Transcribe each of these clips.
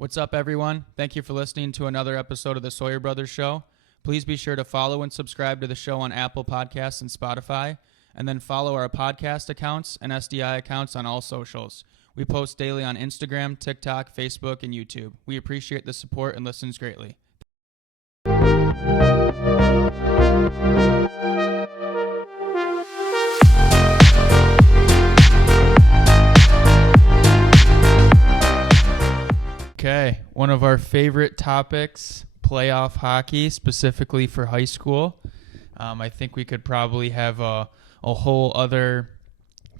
What's up, everyone? Thank you for listening to another episode of the Sawyer Brothers Show. Please be sure to follow and subscribe to the show on Apple Podcasts and Spotify, and then follow our podcast accounts and SDI accounts on all socials. We post daily on Instagram, TikTok, Facebook, and YouTube. We appreciate the support and listens greatly. Okay, one of our favorite topics, playoff hockey, specifically for high school. I think we could probably have a whole other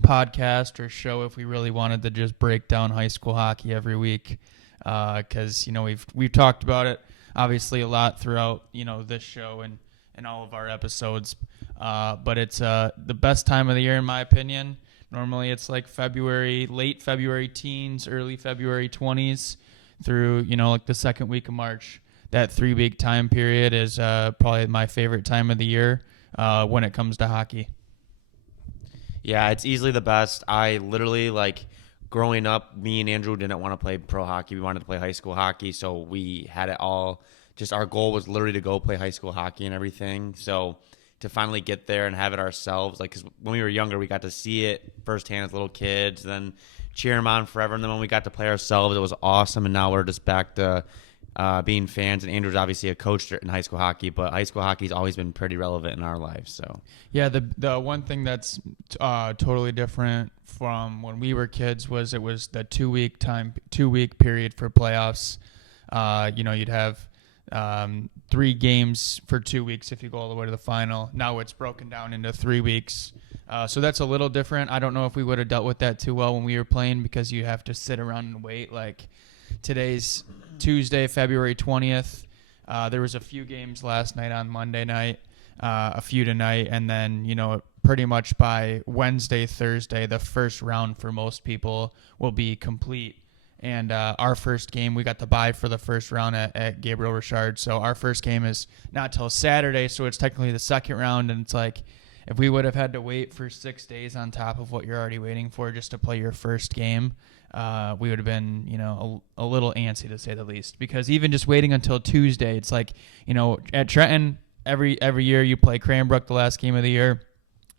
podcast or show if we really wanted to just break down high school hockey every week, because we've talked about it obviously a lot throughout this show and all of our episodes, but it's the best time of the year in my opinion. Normally it's like February, late February teens, early February 20s through like the second week of March. That 3-week time period is probably my favorite time of the year when it comes to hockey. Yeah, it's easily the best. I literally, growing up, me and Andrew didn't want to play pro hockey. We wanted to play high school hockey, so we had it all. Just our goal was literally to go play high school hockey and everything. So to finally get there and have it ourselves, because when we were younger, we got to see it firsthand as little kids, then cheer them on forever. And then when we got to play ourselves, it was awesome. And now we're just back to being fans. And Andrew's obviously a coach in high school hockey, but high school hockey's always been pretty relevant in our lives. So yeah, the one thing that's totally different from when we were kids was it was the 2-week period for playoffs. You'd have 3 games for 2 weeks if you go all the way to the final. Now it's broken down into 3 weeks. So that's a little different. I don't know if we would have dealt with that too well when we were playing, because you have to sit around and wait. Like today's Tuesday, February 20th. There was a few games last night on Monday night, a few tonight, and then, pretty much by Wednesday, Thursday, the first round for most people will be complete. And our first game, we got the bye for the first round at Gabriel Richard. So our first game is not till Saturday, so it's technically the second round. And it's like, if we would have had to wait for 6 days on top of what you're already waiting for just to play your first game, we would have been, a little antsy to say the least. Because even just waiting until Tuesday, it's like, at Trenton, every year you play Cranbrook the last game of the year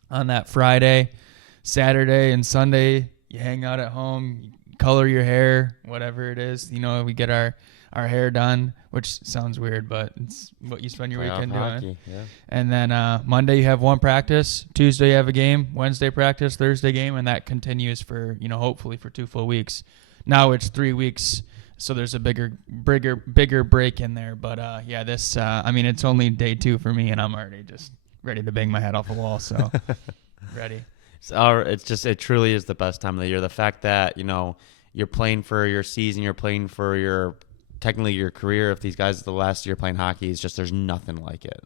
on that Friday, Saturday, and Sunday. You hang out at home, color your hair, whatever it is. We get our hair done, which sounds weird, but it's what you spend your weekend doing. Yeah. And then Monday you have one practice, Tuesday you have a game, Wednesday practice, Thursday game, and that continues for, hopefully for 2 full weeks. Now it's 3 weeks, so there's a bigger break in there. But this, it's only day 2 for me, and I'm already just ready to bang my head off a wall, so ready. It truly is the best time of the year. The fact that, you're playing for your season, you're playing for technically your career. If these guys are the last year playing hockey, it's just, there's nothing like it.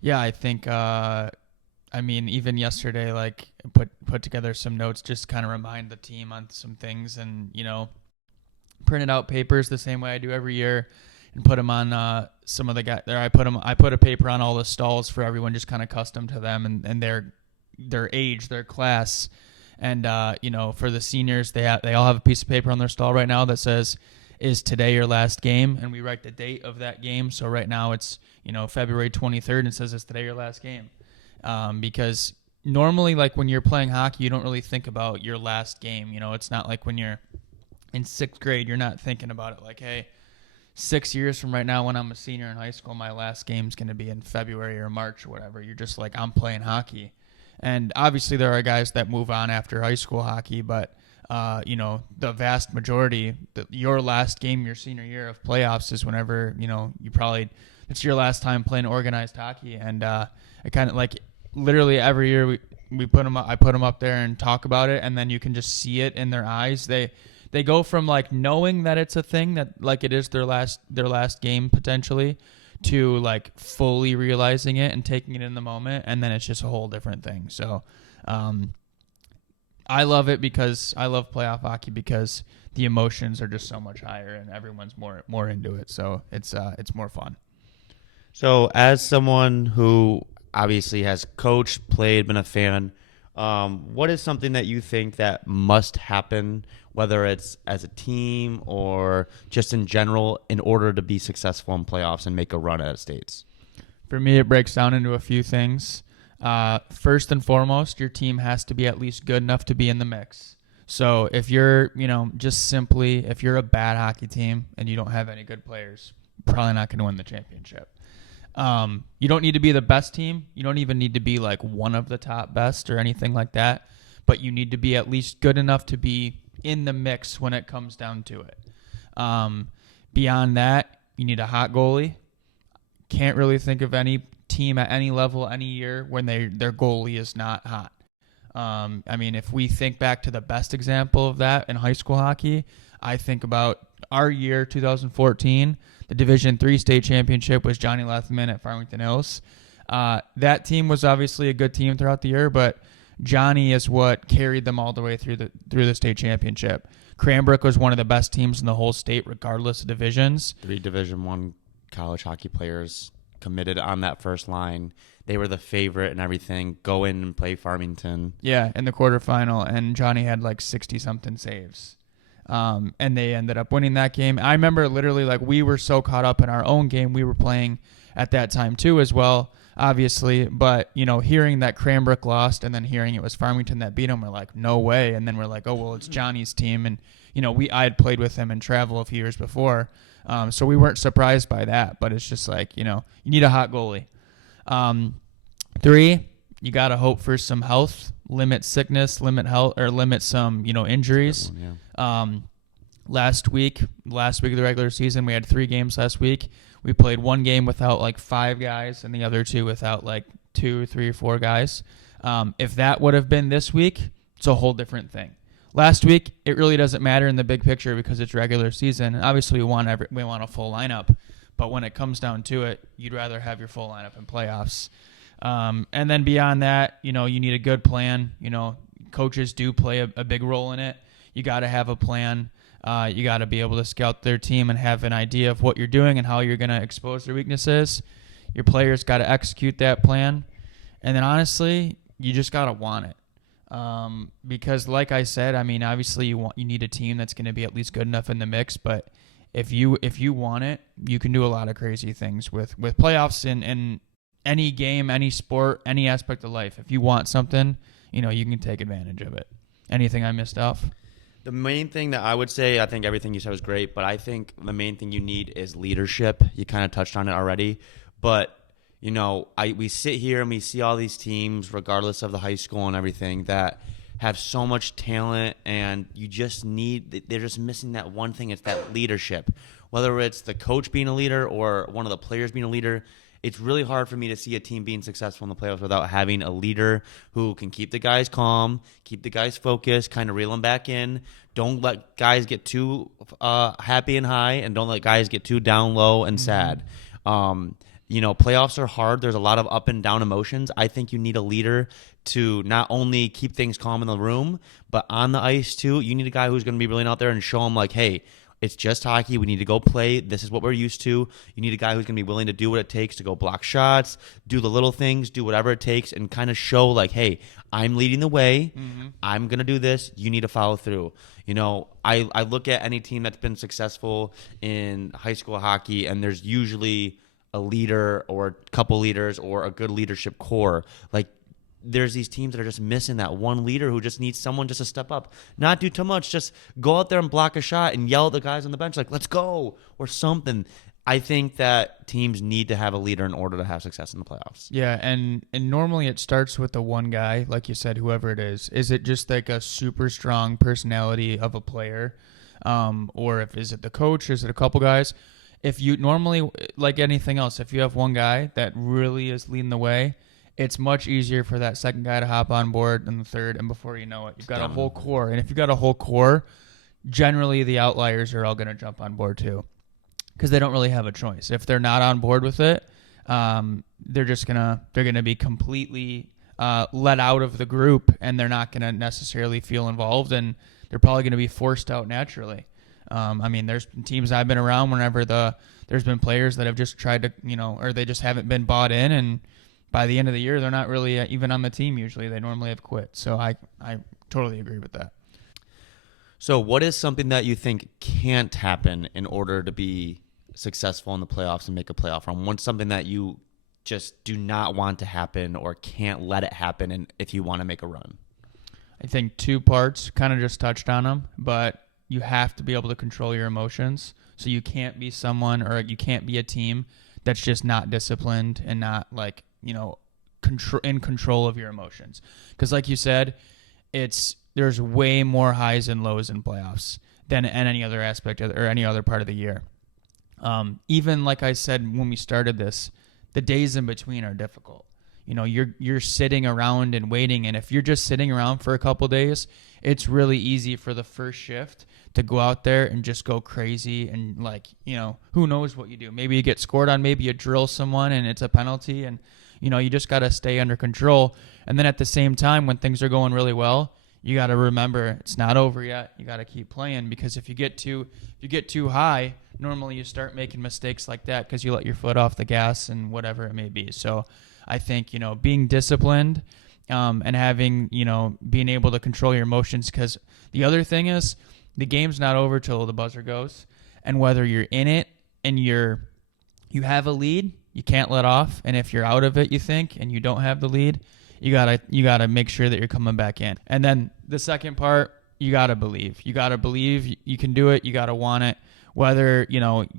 Yeah, I think, even yesterday, put together some notes, just kind of remind the team on some things, and, printed out papers the same way I do every year and put them on some of the guys there. I put a paper on all the stalls for everyone, just kind of custom to them and their age, their class. And, for the seniors, they all have a piece of paper on their stall right now that says, "Is today your last game?" And we write the date of that game. So right now it's, February 23rd, and it says, "Is today your last game?" Because normally, when you're playing hockey, you don't really think about your last game. It's not like when you're in 6th grade, you're not thinking about it like, hey, 6 years from right now when I'm a senior in high school, my last game's going to be in February or March or whatever. You're just like, I'm playing hockey. And obviously there are guys that move on after high school hockey, but, the vast majority, your last game your senior year of playoffs is whenever, it's your last time playing organized hockey. And I kind of literally every year we put them up, I put them up there and talk about it, and then you can just see it in their eyes. They go from knowing that it's a thing, that it is their last game potentially, to fully realizing it and taking it in the moment, and then it's just a whole different thing. So I love it because I love playoff hockey, because the emotions are just so much higher and everyone's more into it. So it's more fun. So as someone who obviously has coached, played, been a fan What is something that you think that must happen, whether it's as a team or just in general, in order to be successful in playoffs and make a run at states? For me, it breaks down into a few things. First and foremost, your team has to be at least good enough to be in the mix. So if you're, if you're a bad hockey team and you don't have any good players, you're probably not going to win the championship. You don't need to be the best team. You don't even need to be like one of the top best or anything like that. But you need to be at least good enough to be in the mix when it comes down to it. Beyond that, you need a hot goalie. Can't really think of any team at any level any year when their goalie is not hot. If we think back to the best example of that in high school hockey, I think about our year, 2014. The Division III state championship was Johnny Lethman at Farmington Hills. That team was obviously a good team throughout the year, but Johnny is what carried them all the way through the state championship. Cranbrook was one of the best teams in the whole state, regardless of divisions. 3 Division I college hockey players committed on that first line. They were the favorite and everything. Go in and play Farmington. Yeah, in the quarterfinal, and Johnny had like 60-something saves. And they ended up winning that game. I remember literally we were so caught up in our own game. We were playing at that time too as well, obviously. But, hearing that Cranbrook lost and then hearing it was Farmington that beat them, we're like, no way. And then we're like, oh, well, it's Johnny's team. And, I had played with him in travel a few years before. So we weren't surprised by that. But it's just you need a hot goalie. 3, you got to hope for some health, limit sickness, limit health, or limit some, injuries. Last week of the regular season, we had 3 games last week. We played 1 game without 5 guys and the other 2 without 2 or 3 or 4 guys. If that would have been this week, it's a whole different thing. Last week, it really doesn't matter in the big picture because it's regular season. Obviously, we want a full lineup, but when it comes down to it, you'd rather have your full lineup in playoffs. And then beyond that, you need a good plan. Coaches do play a big role in it. You got to have a plan. You got to be able to scout their team and have an idea of what you're doing and how you're going to expose their weaknesses. Your players got to execute that plan. And then honestly, you just got to want it. Because like I said, obviously you need a team that's going to be at least good enough in the mix, but if you want it, you can do a lot of crazy things with playoffs in any game, any sport, any aspect of life. If you want something, you can take advantage of it. Anything I missed off? The main thing that I would say, I think everything you said was great, but I think the main thing you need is leadership. You kind of touched on it already, but we sit here and we see all these teams, regardless of the high school and everything, that have so much talent, and they're just missing that one thing. It's that leadership. Whether it's the coach being a leader or one of the players being a leader, it's really hard for me to see a team being successful in the playoffs without having a leader who can keep the guys calm, keep the guys focused, kind of reel them back in. Don't let guys get too happy and high, and don't let guys get too down low and sad. Playoffs are hard. There's a lot of up and down emotions. I think you need a leader to not only keep things calm in the room, but on the ice too. You need a guy who's going to be really out there and show them hey, it's just hockey. We need to go play. This is what we're used to. You need a guy who's going to be willing to do what it takes to go block shots, do the little things, do whatever it takes, and kind of show hey, I'm leading the way. Mm-hmm. I'm going to do this. You need to follow through. I look at any team that's been successful in high school hockey, and there's usually a leader or a couple leaders or a good leadership core. There's these teams that are just missing that one leader who just needs someone just to step up, not do too much, just go out there and block a shot and yell at the guys on the bench let's go, or something. I think that teams need to have a leader in order to have success in the playoffs. Yeah, and normally it starts with the one guy, like you said, whoever it is. Is it just a super strong personality of a player, or is it the coach? Is it a couple guys? If you normally, like anything else, if you have one guy that really is leading the way, it's much easier for that second guy to hop on board than the third, and before you know it, you've got a whole core. And if you've got a whole core, generally the outliers are all going to jump on board too, because they don't really have a choice. If they're not on board with it, they're gonna be completely let out of the group, and they're not going to necessarily feel involved, and they're probably going to be forced out naturally. There's teams I've been around whenever there's been players that have just tried to, or they just haven't been bought in, and by the end of the year, they're not really even on the team usually. They normally have quit. So I totally agree with that. So what is something that you think can't happen in order to be successful in the playoffs and make a playoff run? What's something that you just do not want to happen or can't let it happen and if you want to make a run? I think two parts, kind of just touched on them, but you have to be able to control your emotions. So you can't be someone or you can't be a team that's just not disciplined and not like, in control of your emotions. Because like you said, there's way more highs and lows in playoffs than in any other aspect or any other part of the year. Even like I said when we started this, the days in between are difficult. You're sitting around and waiting, and if you're just sitting around for a couple days, it's really easy for the first shift to go out there and just go crazy and who knows what you do. Maybe you get scored on, maybe you drill someone and it's a penalty, and you just got to stay under control. And then at the same time, when things are going really well, you got to remember it's not over yet. You got to keep playing, because if you get too high, normally you start making mistakes like that because you let your foot off the gas and whatever it may be. So I think, being disciplined and having, being able to control your emotions, because the other thing is the game's not over till the buzzer goes. And whether you're in it and you have a lead, you can't let off. And if you're out of it, you think, and you don't have the lead, you gotta make sure that you're coming back in. And then the second part, you gotta believe. You gotta believe you can do it. You gotta want it. Whether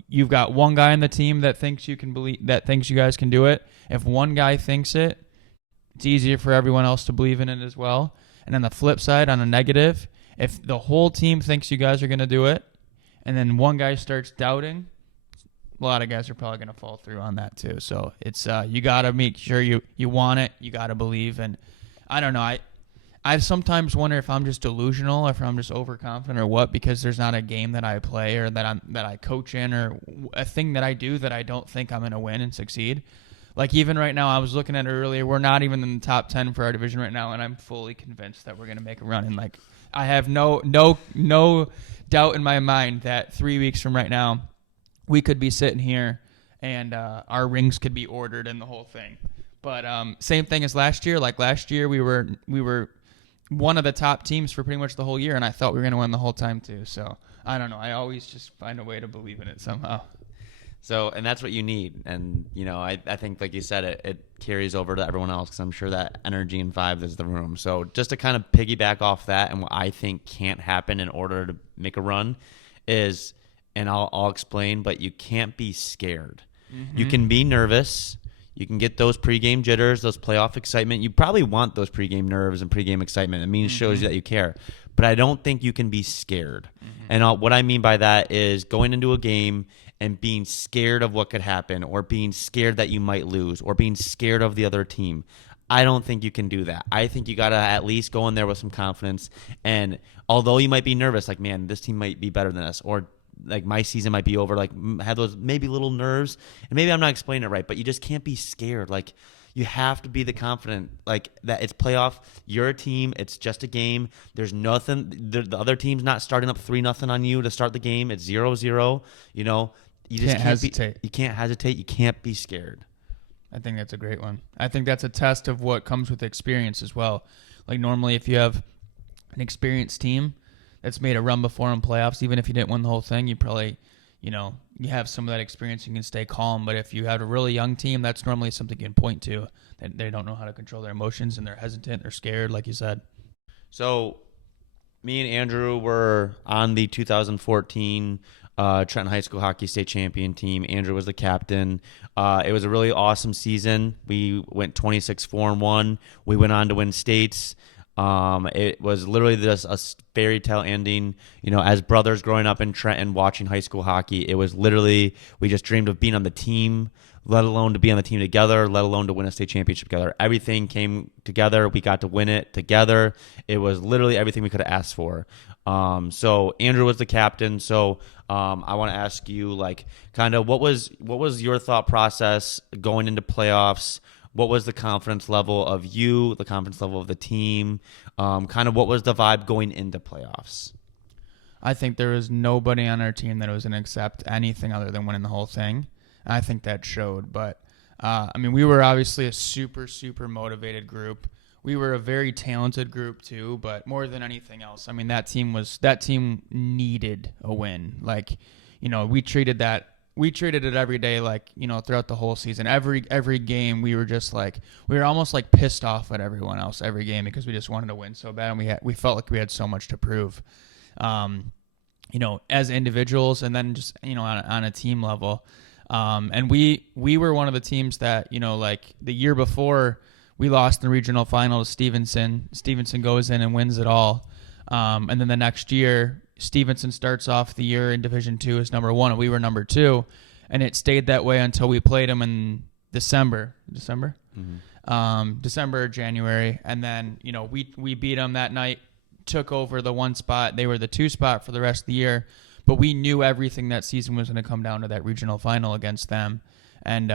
you've got one guy on the team that thinks you guys can do it. If one guy thinks it, it's easier for everyone else to believe in it as well. And on the flip side, on a negative, if the whole team thinks you guys are going to do it, and then one guy starts doubting, a lot of guys are probably going to fall through on that too. So it's you got to make sure you want it. You got to believe. And I don't know. I sometimes wonder if I'm just delusional, if I'm just overconfident or what, because there's not a game that I play or that I coach in or a thing that I do that I don't think I'm going to win and succeed. Like even right now, I was looking at it earlier. We're not even in the top 10 for our division right now, and I'm fully convinced that we're going to make a run. And like I have no doubt in my mind that 3 weeks from right now, we could be sitting here and our rings could be ordered and the whole thing. But same thing as last year. Like last year, we were one of the top teams for pretty much the whole year, and I thought we were going to win the whole time too. So I don't know. I always just find a way to believe in it somehow. So, and that's what you need. And, I think, like you said, it carries over to everyone else because I'm sure that energy and vibe is the room. So just to kind of piggyback off that and what I think can't happen in order to make a run is, and I'll explain, but you can't be scared. Mm-hmm. You can be nervous. You can get those pregame jitters, those playoff excitement. You probably want those pregame nerves and pregame excitement. It means shows you that you care. But I don't think you can be scared. Mm-hmm. And what I mean by that is going into a game and being scared of what could happen, or being scared that you might lose, or being scared of the other team. I don't think you can do that. I think you got to at least go in there with some confidence. And although you might be nervous, like, man, this team might be better than us, or like my season might be over, like have those maybe little nerves. And maybe I'm not explaining it right, but you just can't be scared. Like you have to be the confident, like that it's playoff. You're a team. It's just a game. There's nothing. The other team's not starting up 3-0 on you to start the game. It's 0-0. You just can't hesitate. You can't hesitate. You can't be scared. I think that's a great one. I think that's a test of what comes with experience as well. Like normally if you have an experienced team that's made a run before in playoffs, even if you didn't win the whole thing, you probably, you have some of that experience, you can stay calm. But if you have a really young team, that's normally something you can point to. That they don't know how to control their emotions and they're hesitant, they're scared, like you said. So me and Andrew were on the 2014 Trenton High School hockey state champion team. Andrew was the captain. It was a really awesome season. We went 26-4-1. We went on to win states. It was literally just a fairy tale ending. As brothers growing up in Trenton watching high school hockey, it was literally, we just dreamed of being on the team, let alone to be on the team together, let alone to win a state championship together. Everything came together. We got to win it together. It was literally everything we could have asked for. So Andrew was the captain. So I want to ask you, like, kind of what was your thought process going into playoffs? What was the confidence level of you, the confidence level of the team? Kind of what was the vibe going into playoffs? I think there was nobody on our team that was going to accept anything other than winning the whole thing. I think that showed. But I mean, we were obviously a super, super motivated group. We were a very talented group too, but more than anything else, I mean, that team needed a win. Like, we treated it every day, like, throughout the whole season. Every game, we were almost like pissed off at everyone else every game because we just wanted to win so bad, and we felt like we had so much to prove, as individuals, and then just on a team level. And we were one of the teams that, like the year before, we lost in the regional final to Stevenson. Stevenson goes in and wins it all. And then the next year, Stevenson starts off the year in Division II as number 1, and we were number 2. And it stayed that way until we played them in December, or January. And then, we beat them that night, took over the 1 spot. They were the 2 spot for the rest of the year. But we knew everything that season was going to come down to that regional final against them. And,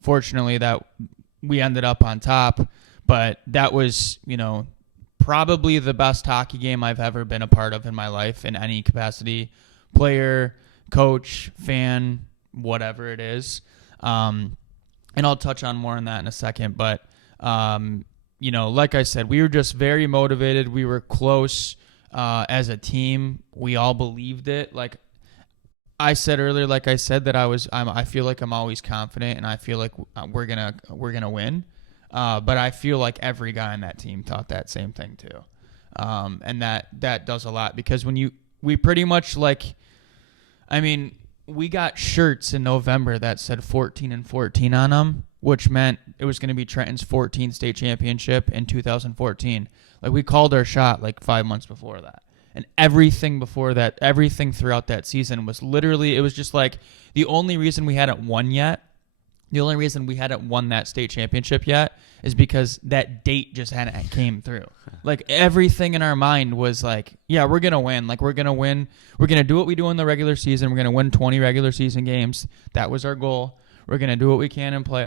fortunately that we ended up on top. But that was, probably the best hockey game I've ever been a part of in my life in any capacity. Player, coach, fan, whatever it is. And I'll touch on more on that in a second. But, like I said, we were just very motivated. We were close as a team. We all believed it. Like I said earlier, that I feel like I'm always confident, and I feel like we're gonna win. But I feel like every guy on that team thought that same thing too. And that does a lot, because we pretty much we got shirts in November that said 14-14 on them, which meant it was going to be Trenton's 14th state championship in 2014. Like, we called our shot 5 months before that. And everything before that, everything throughout that season was literally, it was just the only reason we hadn't won that state championship yet is because that date just hadn't came through. Everything in our mind was yeah, we're going to win. We're going to win. We're going to do what we do in the regular season. We're going to win 20 regular season games. That was our goal. We're going to do what we can and play,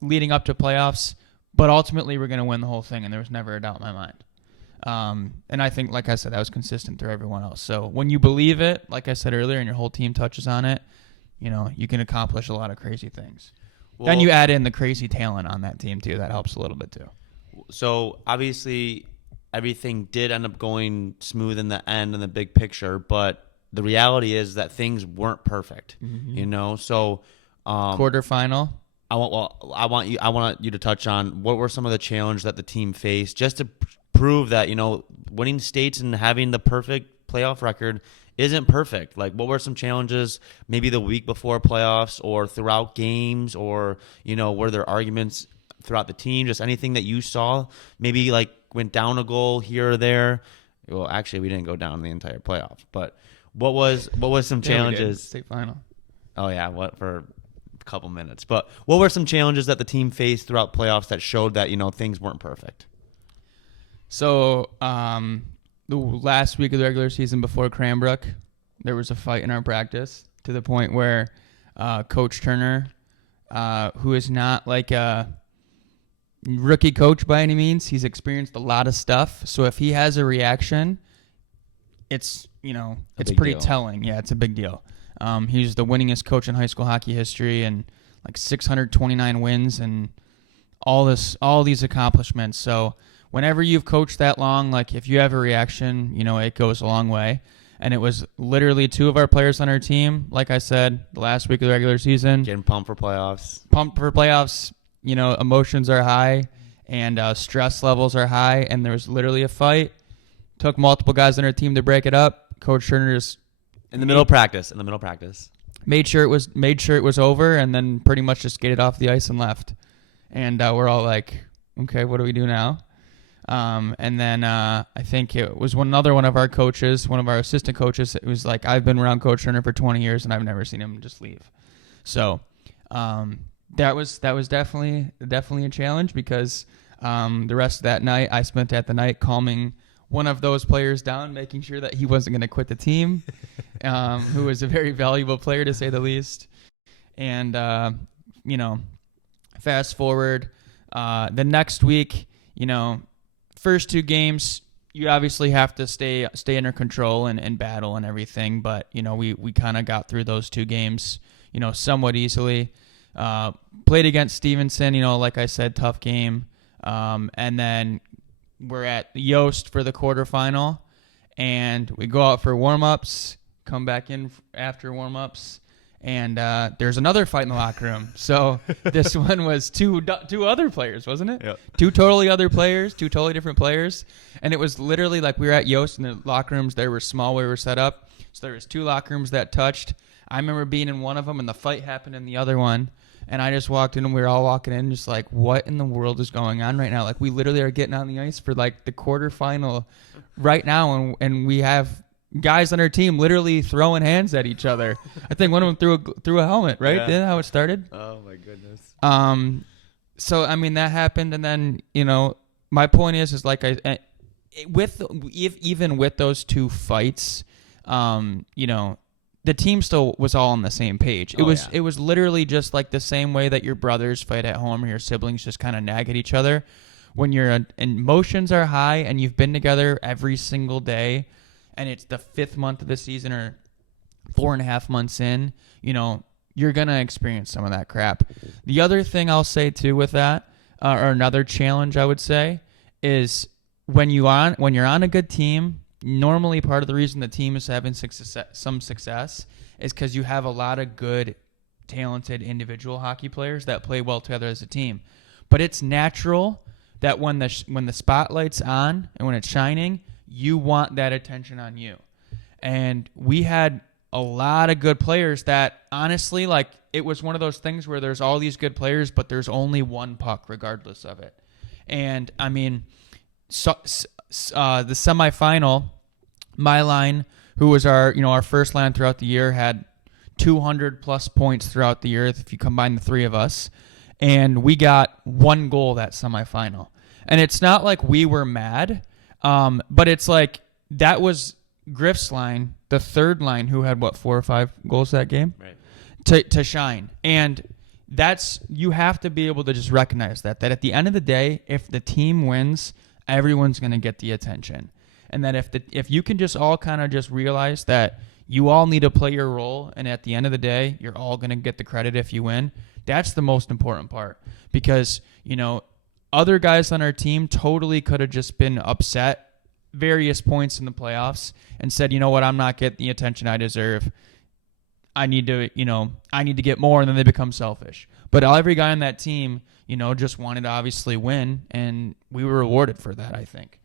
leading up to playoffs. But ultimately, we're going to win the whole thing, and there was never a doubt in my mind. And I think, like I said, that was consistent through everyone else. So when you believe it, like I said earlier, and your whole team touches on it, you can accomplish a lot of crazy things. Well, and you add in the crazy talent on that team, too. That helps a little bit, too. So, obviously, everything did end up going smooth in the end in the big picture, but the reality is that things weren't perfect, So, quarterfinal. I want you to touch on what were some of the challenges that the team faced, just to prove that, winning states and having the perfect playoff record isn't perfect. What were some challenges maybe the week before playoffs or throughout games, or, were there arguments throughout the team? Just anything that you saw, maybe went down a goal here or there. Well, actually, we didn't go down the entire playoffs, but what was some challenges? State final. Oh yeah, what for a couple minutes. But what were some challenges that the team faced throughout playoffs that showed that, things weren't perfect? So, the last week of the regular season before Cranbrook, there was a fight in our practice to the point where Coach Turner, who is not a rookie coach by any means, he's experienced a lot of stuff. So if he has a reaction, it's pretty telling. Yeah, it's a big deal. He's the winningest coach in high school hockey history, and 629 wins and all these accomplishments. So whenever you've coached that long, if you have a reaction, it goes a long way. And it was literally 2 of our players on our team, like I said, the last week of the regular season. Getting pumped for playoffs. Emotions are high, and stress levels are high, and there was literally a fight. Took multiple guys on our team to break it up. Coach Turner just in the middle of practice. Made sure it was over, and then pretty much just skated off the ice and left. And we're all okay, what do we do now? And then I think it was another one of our coaches, one of our assistant coaches. It was I've been around Coach Turner for 20 years, and I've never seen him just leave. So that was definitely a challenge, because the rest of that night, I spent at the night calming one of those players down, making sure that he wasn't going to quit the team, who was a very valuable player, to say the least. And, fast forward, the next week, first 2 games, you obviously have to stay under control and battle and everything. But, we kind of got through those 2 games, somewhat easily. Played against Stevenson, like I said, tough game. And then we're at Yost for the quarterfinal, and we go out for warm-ups, come back in after warm-ups, and there's another fight in the locker room. So this one was two other players, wasn't it? Yep. Two totally different players. And it was literally like we were at Yost, and the locker rooms there were small where we were set up. So there was two locker rooms that touched. I remember being in one of them, and the fight happened in the other one. And I just walked in, and we were all walking in just like, what in the world is going on right now? Like, we literally are getting on the ice for, like, the quarterfinal right now, and we have guys on our team literally throwing hands at each other. I think one of them threw a helmet, right? Yeah. Isn't that how it started? Oh, my goodness. So, I mean, that happened, and then, my point is like, even with those two fights, the team still was all on the same page. It was literally just like the same way that your brothers fight at home or your siblings just kind of nag at each other. When your emotions are high and you've been together every single day, and it's the 5th month of the season or 4.5 months in, you're going to experience some of that crap. The other thing I'll say too with that, or another challenge I would say, is when you're on a good team, normally part of the reason the team is having some success is because you have a lot of good, talented individual hockey players that play well together as a team. But it's natural that when the spotlight's on and when it's shining, you want that attention on you. And we had a lot of good players that, honestly, like, it was one of those things where there's all these good players, but there's only one puck regardless of it. And, I mean, the semifinal, my line, who was our first line throughout the year, had 200 plus points throughout the year if you combine the three of us, and we got 1 goal that semifinal. And it's not like we were mad, but it's like that was Griff's line, the third line, who had 4 or 5 goals that game, right, to shine. And that's, you have to be able to just recognize that at the end of the day, if the team wins, everyone's going to get the attention. And that if you can just all kind of just realize that you all need to play your role, and at the end of the day, you're all going to get the credit if you win, that's the most important part. Because, other guys on our team totally could have just been upset various points in the playoffs and said, you know what, I'm not getting the attention I deserve. I need to get more, and then they become selfish. But every guy on that team, just wanted to obviously win, and we were rewarded for that, I think.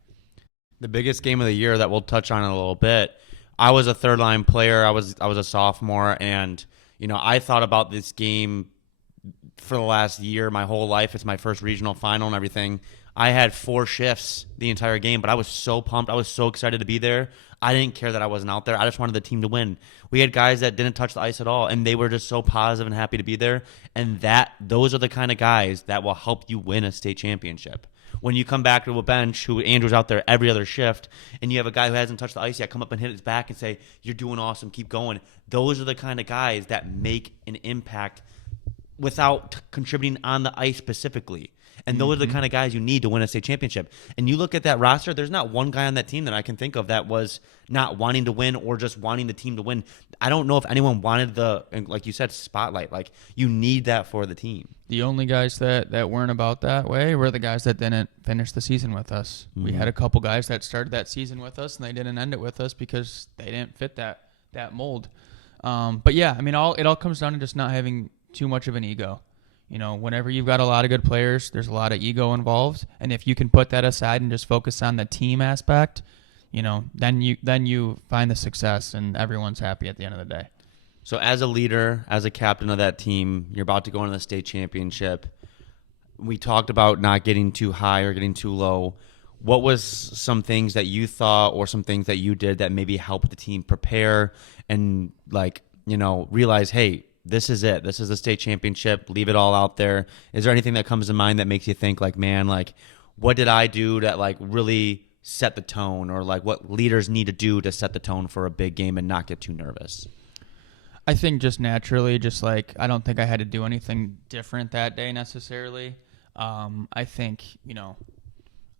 The biggest game of the year that we'll touch on in a little bit, I was a third-line player. I was a sophomore, and, I thought about this game for the last year, my whole life. It's my first regional final and everything. I had 4 shifts the entire game, but I was so pumped. I was so excited to be there. I didn't care that I wasn't out there. I just wanted the team to win. We had guys that didn't touch the ice at all, and they were just so positive and happy to be there. And those are the kind of guys that will help you win a state championship. When you come back to a bench, who Andrew's out there every other shift, and you have a guy who hasn't touched the ice yet come up and hit his back and say, you're doing awesome, keep going. Those are the kind of guys that make an impact without contributing on the ice specifically. And those are the kind of guys you need to win a state championship. And you look at that roster, there's not one guy on that team that I can think of that was not wanting to win or just wanting the team to win. I don't know if anyone wanted like you said, spotlight. Like, you need that for the team. The only guys that weren't about that way were the guys that didn't finish the season with us. Mm-hmm. We had a couple guys that started that season with us, and they didn't end it with us because they didn't fit that mold. But yeah, I mean, it all comes down to just not having too much of an ego. Whenever you've got a lot of good players, there's a lot of ego involved, and if you can put that aside and just focus on the team aspect, then you find the success, and everyone's happy at the end of the day. So as a leader, as a captain of that team, you're about to go into the state championship. We talked about not getting too high or getting too low. What was some things that you thought or some things that you did that maybe helped the team prepare and realize, hey, this is it. This is the state championship. Leave it all out there. Is there anything that comes to mind that makes you think like, man, like, what did I do that like really set the tone, or like what leaders need to do to set the tone for a big game and not get too nervous? I think just naturally, just like, I don't think I had to do anything different that day necessarily. I think,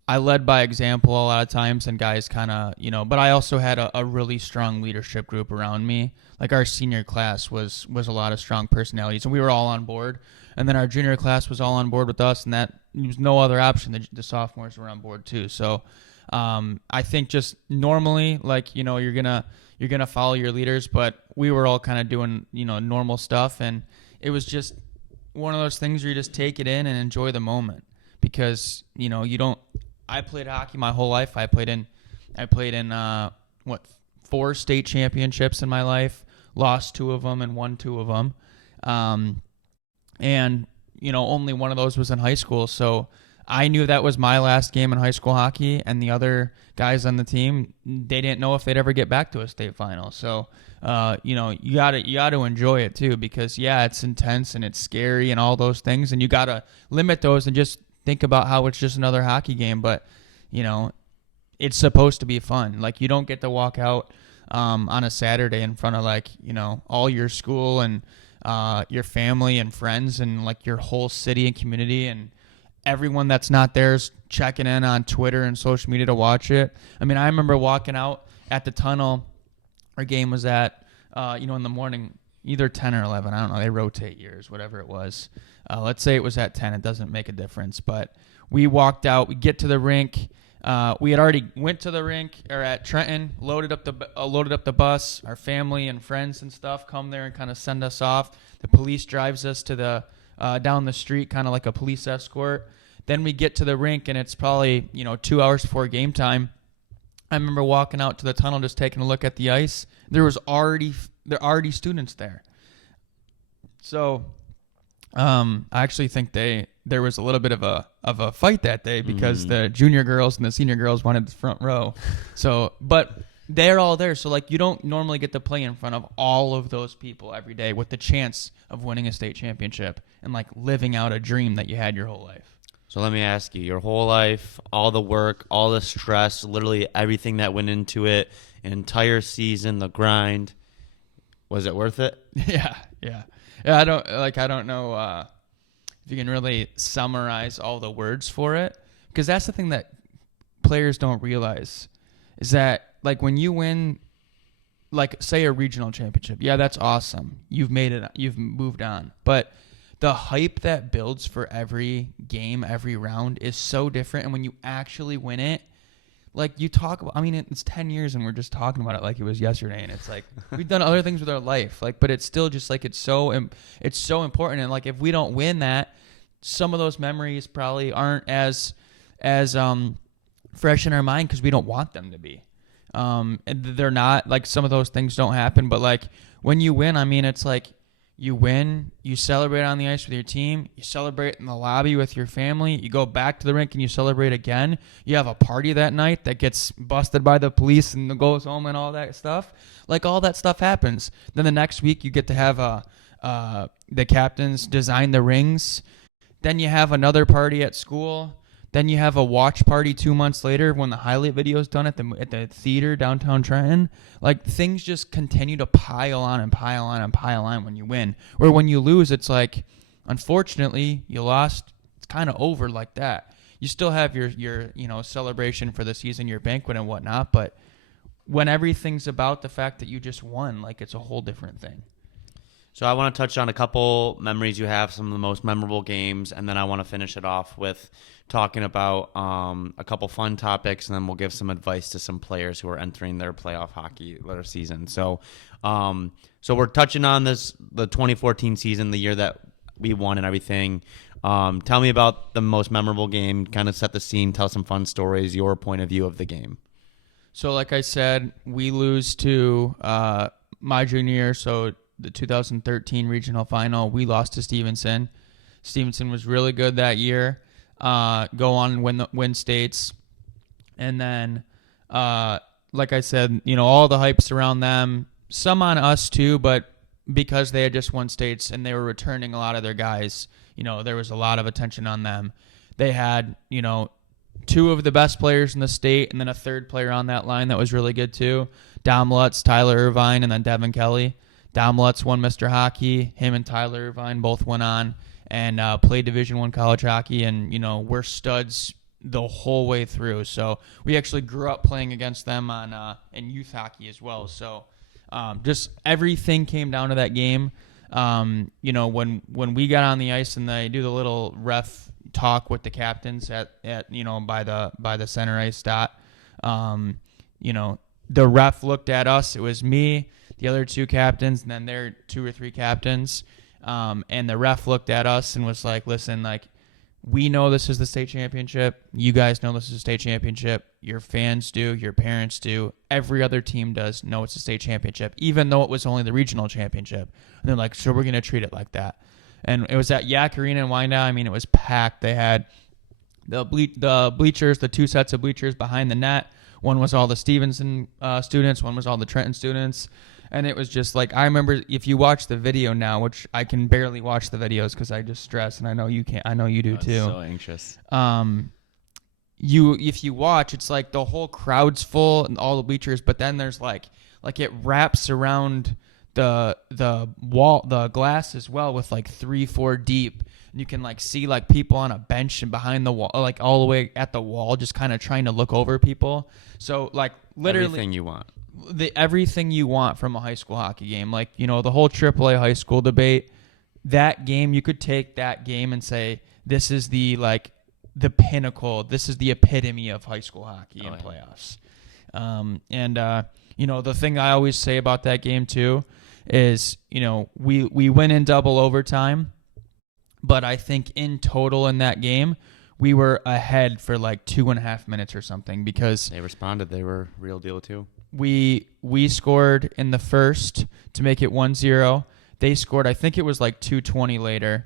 I led by example a lot of times, and guys kind of, but I also had a really strong leadership group around me. Like our senior class was a lot of strong personalities, and we were all on board. And then our junior class was all on board with us, and that there was no other option. The sophomores were on board too. So I think just normally, like, you're gonna follow your leaders, but we were all kind of doing, normal stuff, and it was just one of those things where you just take it in and enjoy the moment, because you don't. I played hockey my whole life. I played in 4 state championships in my life, lost 2 of them and won 2 of them. And only one of those was in high school. So I knew that was my last game in high school hockey, and the other guys on the team, they didn't know if they'd ever get back to a state final. So, you gotta enjoy it too, because it's intense and it's scary and all those things, and you gotta limit those and just think about how it's just another hockey game, but it's supposed to be fun. Like, you don't get to walk out on a Saturday in front of all your school and your family and friends and like your whole city and community, and everyone that's not there is checking in on Twitter and social media to watch it. I mean, I remember walking out at the tunnel. Our game was at in the morning, either 10 or 11. I don't know. They rotate years, whatever it was. Let's say it was at 10. It doesn't make a difference. But we walked out. We get to the rink. We had already went to the rink or at Trenton, loaded up the bus. Our family and friends and stuff come there and kind of send us off. The police drives us to the down the street, kind of like a police escort. Then we get to the rink, and it's probably 2 hours before game time. I remember walking out to the tunnel, just taking a look at the ice. There are already students there. So I actually think there was a little bit of a fight that day, because the junior girls and the senior girls wanted the front row. So, but they're all there. So like, you don't normally get to play in front of all of those people every day with the chance of winning a state championship and like living out a dream that you had your whole life. So let me ask you, your whole life, all the work, all the stress, literally everything that went into it, an entire season, the grind, was it worth it? Yeah. I don't know if you can really summarize all the words for it, because that's the thing that players don't realize, is that like when you win, like say a regional championship, that's awesome. You've made it. You've moved on. But the hype that builds for every game, every round is so different. And when you actually win it, like you talk about, I mean, it's 10 years and we're just talking about it like it was yesterday. And it's like, we've done other things with our life, like, but it's still just like, it's so important. And like, if we don't win that, some of those memories probably aren't as fresh in our mind, because we don't want them to be. And they're not, like, some of those things don't happen, but like when you win, I mean, it's like, you win, you celebrate on the ice with your team, you celebrate in the lobby with your family, you go back to the rink and you celebrate again. You have a party that night that gets busted by the police and goes home and all that stuff. Like, all that stuff happens. Then the next week you get to have the captains design the rings. Then you have another party at school. Then you have a watch party 2 months later when the highlight video is done at the theater downtown Trenton. Like, things just continue to pile on and pile on and pile on when you win. Or when you lose, it's like, unfortunately, you lost. It's kind of over like that. You still have your celebration for the season, your banquet and whatnot, but when everything's about the fact that you just won, like, it's a whole different thing. So I want to touch on a couple memories you have, some of the most memorable games, and then I want to finish it off with talking about a couple fun topics, and then we'll give some advice to some players who are entering their playoff hockey their season. So we're touching on the 2014 season, the year that we won and everything. Tell me about the most memorable game, kind of set the scene, tell some fun stories, your point of view of the game. So like I said, we lose to my junior year, so the 2013 regional final, we lost to Stevenson. Stevenson was really good that year. Go on and win states. And then, like I said, all the hypes around them, some on us too, but because they had just won states and they were returning a lot of their guys, there was a lot of attention on them. They had, 2 of the best players in the state, and then a third player on that line that was really good too. Dom Lutz, Tyler Irvine, and then Devin Kelly. Dom Lutz won Mr. Hockey. Him and Tyler Irvine both went on and played Division I college hockey, and we're studs the whole way through. So we actually grew up playing against them in youth hockey as well. So just everything came down to that game. When we got on the ice and they do the little ref talk with the captains at by the center ice dot, the ref looked at us. It was me, the other two captains, and then their 2 or 3 captains. And the ref looked at us and was like, listen, like, we know this is the state championship. You guys know this is a state championship. Your fans do. Your parents do. Every other team does know it's a state championship, even though it was only the regional championship. And they're like, so we're going to treat it like that. And it was at Yak Arena in Wyandotte. I mean, it was packed. They had the bleachers, the 2 sets of bleachers behind the net. One was all the Stevenson students. One was all the Trenton students. And it was just like, I remember if you watch the video now, which I can barely watch the videos because I just stress, and I know you can't. I know you do too. So anxious. If you watch, it's like the whole crowd's full and all the bleachers, but then there's like it wraps around the wall, the glass as well, with like 3-4 deep. And you can like see like people on a bench and behind the wall, like all the way at the wall, just kind of trying to look over people. So like literally everything you want. Everything you want from a high school hockey game. Like, the whole AAA high school debate, that game, you could take that game and say, this is the pinnacle. This is the epitome of high school hockey in playoffs. The thing I always say about that game too is, we win in double overtime, but I think in total in that game, we were ahead for like 2.5 minutes or something because they responded. They were real deal too. We scored in the first to make it 1-0. They scored, I think it was like 2:20 later.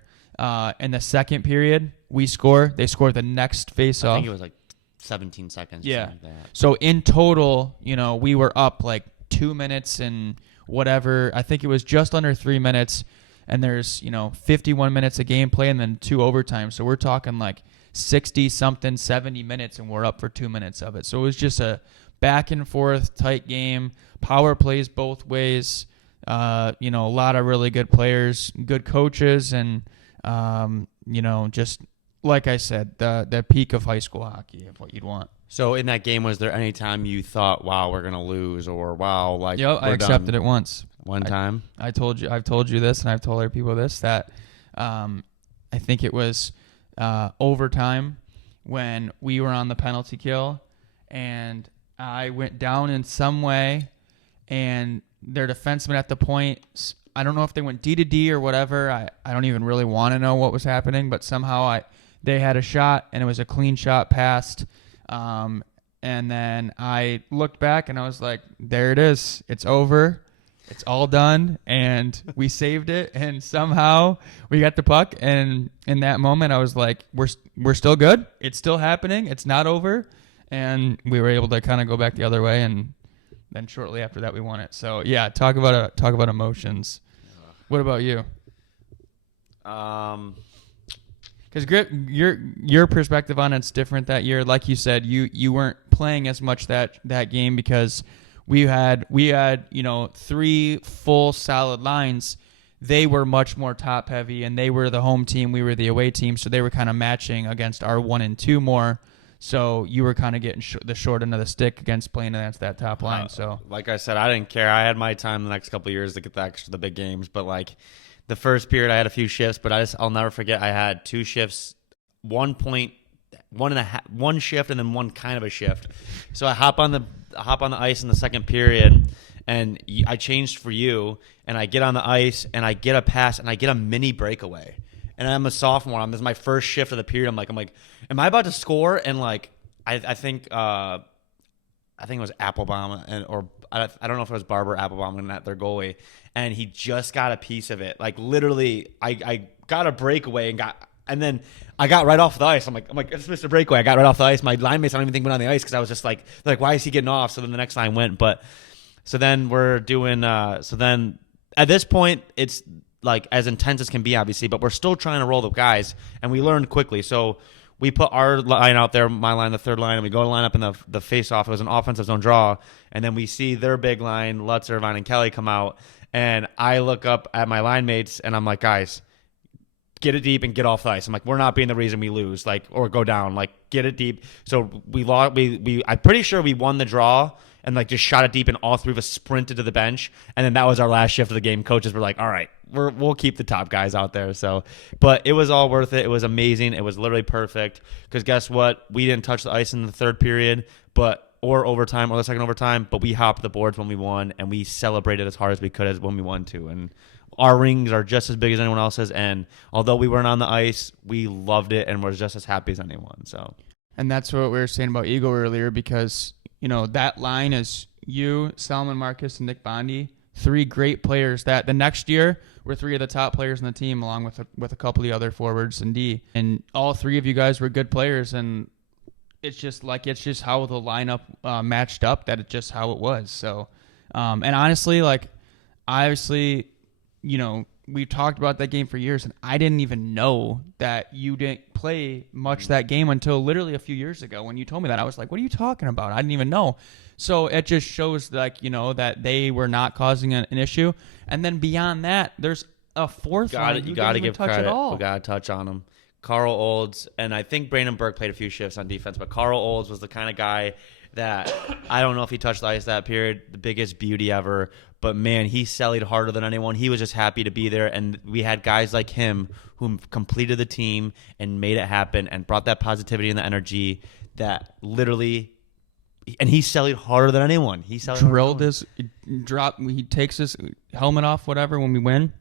In the second period, we score. They scored the next face-off. I think it was like 17 seconds. Yeah. Like that. So in total, we were up like 2 minutes and whatever. I think it was just under 3 minutes. And there's, 51 minutes of gameplay and then 2 overtime. So we're talking like 60-something, 70 minutes, and we're up for 2 minutes of it. So it was just a back and forth tight game, power plays both ways, a lot of really good players, good coaches, and just like I said, the peak of high school hockey of what you'd want. So in that game, was there any time you thought, wow, we're going to lose, or wow, like I accepted it once. One time? I've told you this, and I've told other people this, that I think it was overtime when we were on the penalty kill, and I went down in some way, and their defenseman at the point, I don't know if they went D to D or whatever. I don't even really want to know what was happening, but somehow they had a shot, and it was a clean shot passed. And then I looked back, and I was like, there it is. It's over. It's all done, and we saved it, and somehow we got the puck, and in that moment I was like, we're still good. It's still happening. It's not over. And we were able to kind of go back the other way, and then shortly after that we won it. So yeah, talk about emotions. What about you? Because Griff, your perspective on it's different that year. Like you said, you weren't playing as much that game because we had 3 full solid lines. They were much more top heavy, and they were the home team. We were the away team, so they were kind of matching against our 1 and 2 more. So you were kind of getting the short end of the stick against playing against that top line. So like I said, I didn't care. I had my time the next couple of years to get the big games. But like the first period, I had a few shifts, but I'll never forget. I had 2 shifts, 1 shift, and then one kind of a shift. So I hop on the ice in the second period, and I changed for you, and I get on the ice, and I get a pass, and I get a mini breakaway. And I'm a sophomore. This is my first shift of the period. I'm like, am I about to score? And like, I think it was Applebaum or I don't know if it was Barber Applebaum and their goalie, and he just got a piece of it. Like literally, I got a breakaway and then I got right off the ice. I'm like, it's Mr. Breakaway. I got right off the ice. My line mates, I don't even think went on the ice because I was just like, why is he getting off? So then the next line went, but so then we're doing. So then at this point, it's like as intense as can be, obviously, but we're still trying to roll the guys, and we learned quickly. So we put our line out there, my line, the third line, and we go to line up in the face-off. It was an offensive zone draw, and then we see their big line, Lutz, Irvine, and Kelly come out, and I look up at my line mates, and I'm like, guys, get it deep and get off the ice. I'm like, we're not being the reason we lose, like, or go down. Like, get it deep. So we lost. I'm pretty sure we won the draw and like just shot it deep, and all three of us sprinted to the bench. And then that was our last shift of the game. Coaches were like, "All right, we'll keep the top guys out there." So, but it was all worth it. It was amazing. It was literally perfect. Because guess what? We didn't touch the ice in the third period, or overtime or the second overtime, but we hopped the boards when we won, and we celebrated as hard as we could as when we won too. And our rings are just as big as anyone else's, and although we weren't on the ice, we loved it and were just as happy as anyone. So, and that's what we were saying about Eagle earlier, because that line is you, Salman Marcus, and Nick Bondi, three great players that the next year were three of the top players in the team, along with a couple of the other forwards and D. And all three of you guys were good players, and it's just how the lineup matched up, that it's just how it was. So, and honestly, obviously, we talked about that game for years, and I didn't even know that you didn't play much that game until literally a few years ago. When you told me that, I was like, what are you talking about? I didn't even know. So it just shows that they were not causing an issue. And then beyond that, there's a fourth line you got to give touch credit. at all. We got to touch on him. Carl Olds, and I think Brandon Burke played a few shifts on defense, but Carl Olds was the kind of guy that I don't know if he touched the ice that period, the biggest beauty ever, but man, he sellied harder than anyone. He was just happy to be there, and we had guys like him who completed the team and made it happen and brought that positivity and the energy that literally, and he sellied harder than anyone. He drilled his drop. He takes his helmet off, whatever, when we win.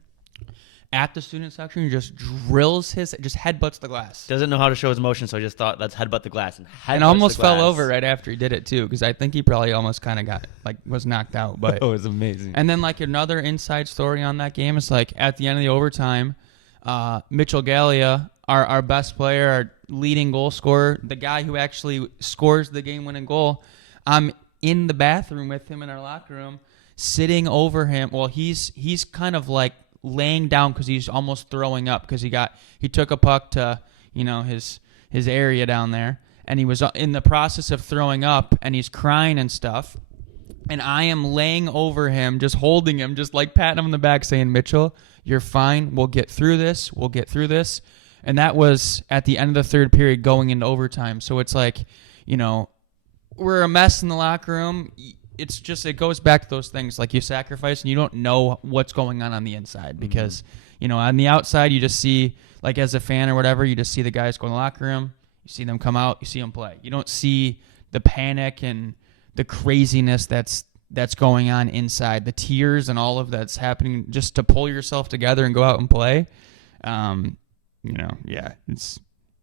At the student section, he just drills just headbutts the glass. Doesn't know how to show his emotion, so he just thought, let's headbutt the glass. And almost fell over right after he did it, too, because I think he probably almost kind of was knocked out. But it was amazing. And then, another inside story on that game is, at the end of the overtime, Mitchell Gallia, our best player, our leading goal scorer, the guy who actually scores the game-winning goal, I'm in the bathroom with him in our locker room, sitting over him. Well, he's kind of laying down because he's almost throwing up because he took a puck to his area down there, and he was in the process of throwing up, and he's crying and stuff, and I am laying over him, just holding him, just patting him on the back, saying, "Mitchell, you're fine, we'll get through this, and that was at the end of the third period going into overtime. So it's we're a mess in the locker room. It goes back to those things, you sacrifice and you don't know what's going on the inside, because on the outside you just see, as a fan or whatever, you just see the guys go in the locker room, you see them come out, you see them play. You don't see the panic and the craziness that's going on inside, the tears and all of that's happening just to pull yourself together and go out and play. It's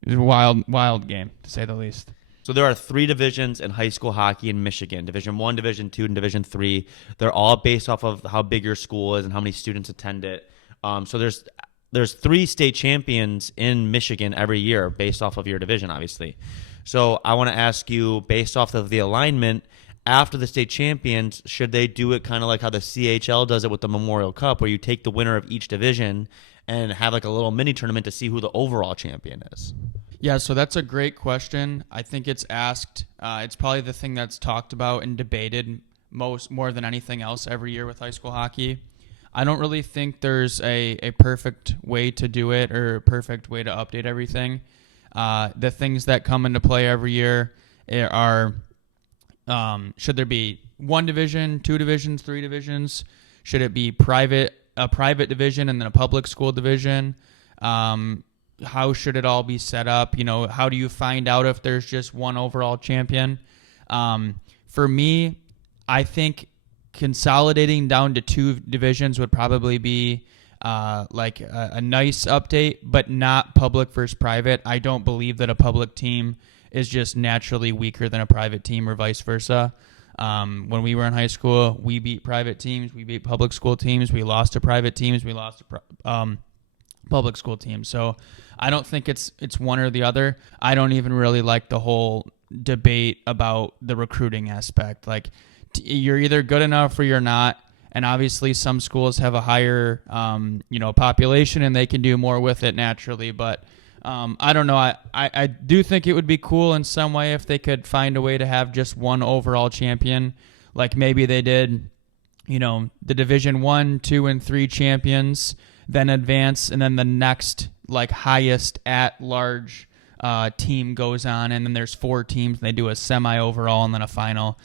a wild game, to say the least. So there are 3 divisions in high school hockey in Michigan: Division 1, Division 2, and Division 3. They're all based off of how big your school is and how many students attend it. So there's 3 state champions in Michigan every year based off of your division, obviously. So I want to ask you, based off of the alignment, after the state champions, should they do it kind of like how the CHL does it with the Memorial Cup, where you take the winner of each division and have a little mini tournament to see who the overall champion is? Yeah, so that's a great question. I think it's asked. It's probably the thing that's talked about and debated more than anything else every year with high school hockey. I don't really think there's a perfect way to do it or a perfect way to update everything. The things that come into play every year are, should there be 1 division, 2 divisions, 3 divisions? Should it be a private division and then a public school division? How should it all be set up? How do you find out if there's just one overall champion? For me, I think consolidating down to 2 divisions would probably be a nice update, but not public versus private. I don't believe that a public team is just naturally weaker than a private team or vice versa. When we were in high school, we beat private teams, we beat public school teams, we lost to private teams, we lost to public school teams. So I don't think it's one or the other. I don't even really like the whole debate about the recruiting aspect. You're either good enough or you're not. And obviously some schools have a higher, population and they can do more with it naturally. But I don't know. I do think it would be cool in some way if they could find a way to have just one overall champion. Maybe they did, the Division 1, 2, and 3 champions then advance, and then the next highest at large team goes on, and then there's 4 teams, and they do a semi-overall and then a final.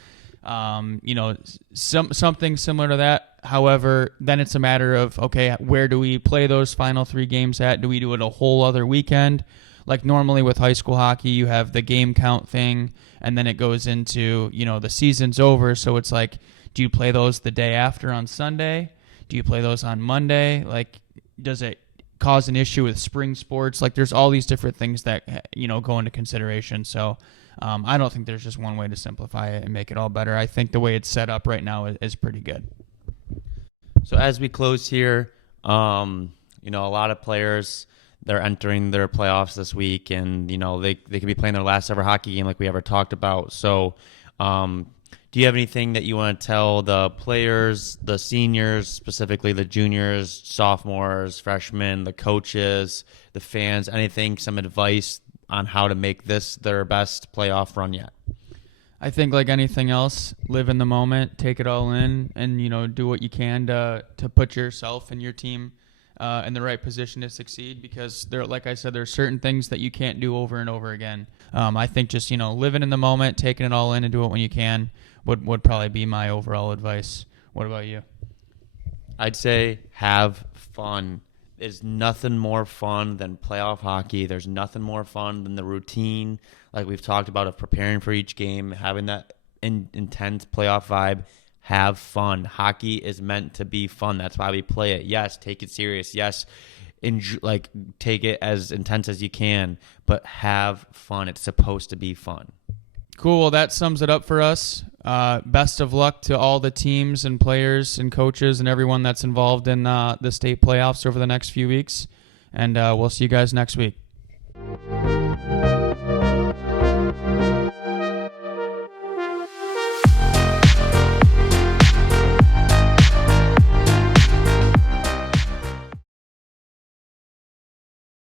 Something similar to that. However, then it's a matter of, okay, where do we play those final 3 games at? Do we do it a whole other weekend? Like normally with high school hockey, you have the game count thing, and then it goes into, the season's over. So it's like, do you play those the day after on Sunday? Do you play those on Monday? Like, does it cause an issue with spring sports? Like, there's all these different things that, go into consideration. So I don't think there's just one way to simplify it and make it all better. I think the way it's set up right now is pretty good. So as we close here, a lot of players, they're entering their playoffs this week, and, they could be playing their last ever hockey game like we ever talked about. So do you have anything that you want to tell the players, the seniors, specifically the juniors, sophomores, freshmen, the coaches, the fans, anything, some advice on how to make this their best playoff run yet? I think like anything else, live in the moment, take it all in, and, do what you can to put yourself and your team in the right position to succeed, because like I said, there's certain things that you can't do over and over again. I think just, living in the moment, taking it all in and do it when you can would probably be my overall advice. What about you? I'd say have fun. There's nothing more fun than playoff hockey. There's nothing more fun than the routine, like we've talked about, of preparing for each game, having that intense playoff vibe. Have fun. Hockey is meant to be fun. That's why we play it. Yes, take it serious. Yes, take it as intense as you can, but have fun. It's supposed to be fun. Cool. Well, that sums it up for us. Best of luck to all the teams and players and coaches and everyone that's involved in the state playoffs over the next few weeks. And we'll see you guys next week.